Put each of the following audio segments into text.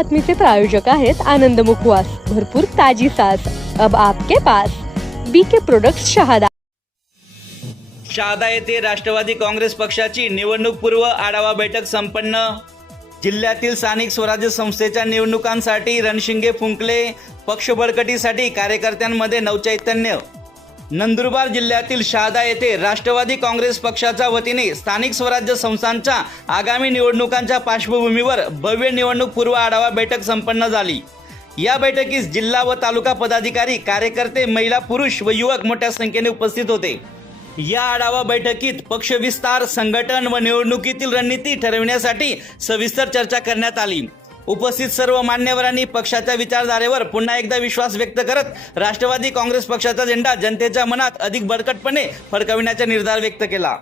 बातमीचे प्रायोजक आहेत आनंद मुखवास. भरपूर ताजी सास अब आपके pass. BK product Shahada. Shahada येथे राष्ट्रवादी काँग्रेस पक्षाची निवडणूकपूर्व आढावा बैठक संपन्न. जिल्ह्यातील स्थानिक स्वराज्य संस्थेच्या निवडणुकांसाठी रणशिंगे फुंकले. पक्ष बळकटीसाठी कार्यकर्त्यांमध्ये नवचैतन्य. नंदुरबार जिल्ह्यातील शहादा येथे राष्ट्रवादी काँग्रेस पक्षाच्या वतीने स्थानिक स्वराज्य संस्थांच्या आगामी निवडणुकांच्या पार्श्वभूमीवर भव्य निवडणूक पूर्व आढावा बैठक संपन्न झाली. या बैठकीस जिल्हा व तालुका पदाधिकारी कार्यकर्ते महिला पुरुष व युवक मोठ्या संख्येने उपस्थित होते. या आढावा बैठकीत पक्षविस्तार संघटन व निवडणुकीतील रणनीती ठरविण्यासाठी सविस्तर चर्चा करण्यात आली. उपस्थित सर्व मान्यवरांनी पक्षाच्या विचारधारेवर पुन्हा एकदा विश्वास व्यक्त करत राष्ट्रवादी काँग्रेस पक्षाचा झेंडा जनतेच्या मनात अधिक बळकटपणे फडकविण्याचा निर्धार व्यक्त केला.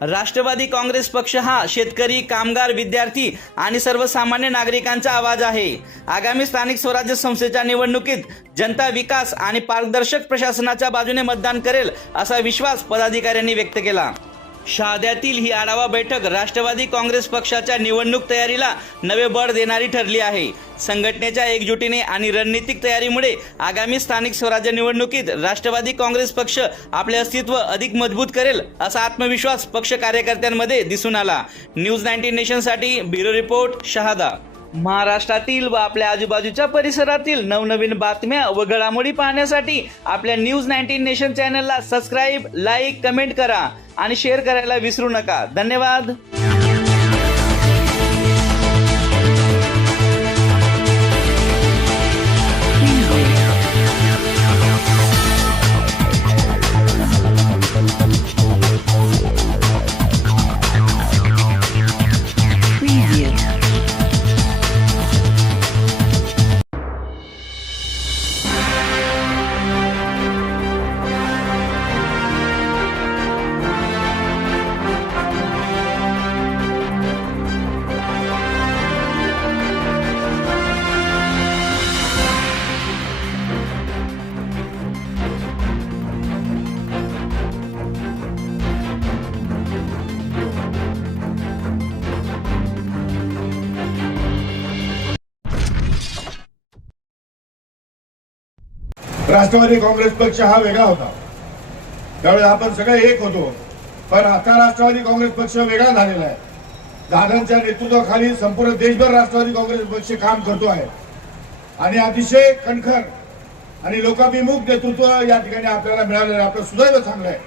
राष्ट्रवादी काँग्रेस पक्ष हा शेतकरी कामगार विद्यार्थी आणि सर्वसामान्य नागरिकांचा आवाज आहे. आगामी स्थानिक स्वराज्य संस्थेच्या निवडणुकीत जनता विकास आणि पारदर्शक प्रशासनाच्या बाजूने मतदान करेल असा विश्वास पदाधिकाऱ्यांनी व्यक्त केला. शहाद्यातील ही आढावा बैठक राष्ट्रवादी काँग्रेस पक्षाच्या निवडणूक तयारीला नवे बळ देणारी ठरली आहे. संघटनेच्या एकजुटीने आणि रणनीतिक तयारीमुळे आगामी स्थानिक स्वराज्य निवडणुकीत राष्ट्रवादी काँग्रेस पक्ष आपले अस्तित्व अधिक मजबूत करेल असा आत्मविश्वास पक्ष कार्यकर्त्यांमध्ये दिसून आला. न्यूज नाईन्टीन नेशनसाठी ब्युरो रिपोर्ट शहादा. महाराष्ट्रातील व आपल्या आजूबाजूच्या परिसरातील नवनवीन बातम्या व घडामोडी पाहण्यासाठी आपल्या न्यूज नाईन्टीन नेशन चॅनलला सबस्क्राईब लाईक कमेंट करा आणि शेअर करायला विसरू नका. धन्यवाद. राष्ट्रवादी काँग्रेस पक्ष हा वेगळा होता. त्यावेळेस आपण सगळे एक होतो. पण आता राष्ट्रवादी काँग्रेस पक्ष वेगळा झालेला आहे. दादांच्या नेतृत्वाखाली संपूर्ण देशभर राष्ट्रवादी काँग्रेस पक्ष काम करतो आहे. आणि अतिशय कणखर आणि लोकाभिमुख नेतृत्व या ठिकाणी आपल्याला मिळालेलं आहे. आपलं सुदैव चांगलं आहे.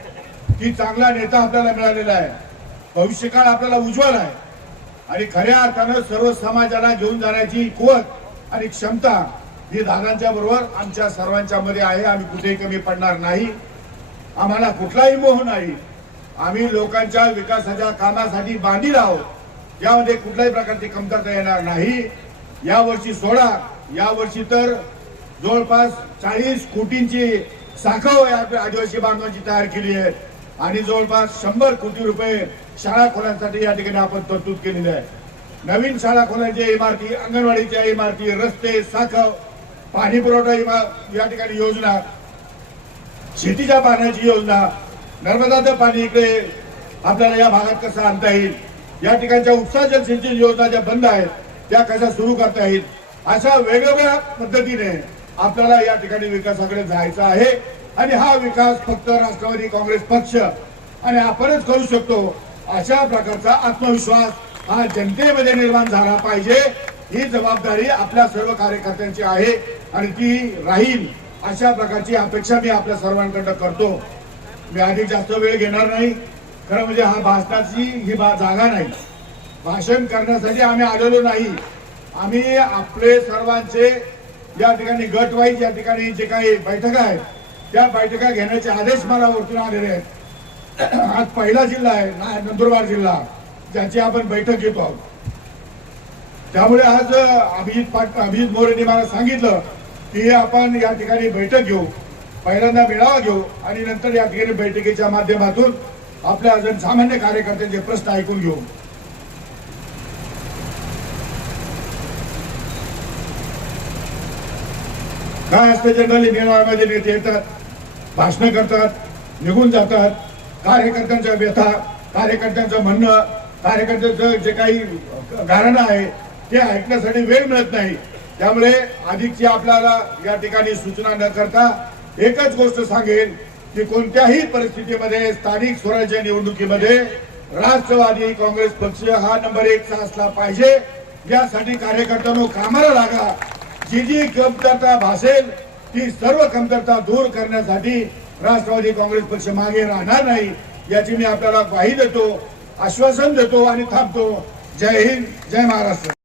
की चांगला नेता आपल्याला मिळालेला आहे. भविष्यकाळ आपल्याला उज्ज्वल आहे. आणि खऱ्या अर्थानं सर्व समाजाला घेऊन जाण्याची कुवत आणि क्षमता ही दादांच्या बरोबर आमच्या सर्वांच्या मध्ये आहे. आम्ही कुठेही कमी पडणार नाही. आम्हाला कुठलाही मोह नाही. आम्ही लोकांच्या विकासाच्या कामासाठी बांधील आहोत. यामध्ये कुठल्याही प्रकारची कमतरता येणार नाही. यावर्षी सोडा. यावर्षी तर जवळपास चाळीस कोटींची साखव या आदिवासी बांधवांची तयार केली आहे. आणि जवळपास शंभर कोटी रुपये शाळा खोल्यांसाठी या ठिकाणी आपण तरतूद केलेली आहे. नवीन शाळा खोल्यांच्या इमारती अंगणवाडीच्या इमारती रस्ते साखव पाणी पुरवठा या ठिकाणी योजना शेतीच्या पाण्याची योजना नर्मदाचं पाणी इकडे आपल्याला या भागात कसं आणता येईल या ठिकाणच्या उपसा जलसिंचन योजना ज्या बंद आहेत त्या कशा सुरू करता येईल अशा वेगवेगळ्या पद्धतीने आपल्याला या ठिकाणी विकासाकडे जायचं आहे. आणि हा विकास फक्त राष्ट्रवादी काँग्रेस पक्ष आणि आपणच करू शकतो अशा प्रकारचा आत्मविश्वास हा जनतेमध्ये निर्माण झाला पाहिजे. ही जबाबदारी आपल्या सर्व कार्यकर्त्यांची आहे आणि ती राहील अशा प्रकारची अपेक्षा मी आपल्या सर्वांकडनं करतो. मी अधिक जास्त वेळ घेणार नाही. खरं म्हणजे हा भाषणाची ही बा- जागा नाही. भाषण करण्यासाठी आम्ही आलेलो नाही. आम्ही आपले सर्वांचे या ठिकाणी गटवाईज या ठिकाणी जे काही बैठका आहेत त्या बैठका घेण्याचे आदेश मला वरतून आलेले आहेत. आज पहिला जिल्हा आहे ना- नंदुरबार जिल्हा. ज्याची आपण बैठक घेतो आहोत. त्यामुळे आज अभिजित पाट अभिजित मोरेंनी मला सांगितलं की आपण या ठिकाणी बैठक घेऊ पहिल्यांदा मेळावा घेऊ आणि नंतर या ठिकाणी बैठकीच्या माध्यमातून आपल्या अजून सामान्य कार्यकर्त्यांचे प्रश्न ऐकून घेऊ. काय असतं जनरली मेळाव्यामध्ये नेते येतात भाषण करतात निघून जातात कार्यकर्त्यांच्या व्यथा कार्यकर्त्यांचं म्हणणं कार्यकर्त्यांचं जे काही गाणं आहे ते ऐकण्यासाठी वेळ मिळत नाही. त्यामुळे अधिकची आपल्याला या ठिकाणी सूचना न करता एकच गोष्ट सांगेल की कोणत्याही परिस्थितीमध्ये स्थानिक स्वराज्य निवडणुकीमध्ये राष्ट्रवादी काँग्रेस पक्ष हा नंबर एकचा असला पाहिजे. यासाठी कार्यकर्त्यांनो कामाला लागा. जी जी कमतरता भासेल ती सर्व कमतरता दूर करण्यासाठी राष्ट्रवादी काँग्रेस पक्ष मागे राहणार नाही याची मी आपल्याला ग्वाही देतो आश्वासन देतो आणि थांबतो. जय हिंद जय महाराष्ट्र.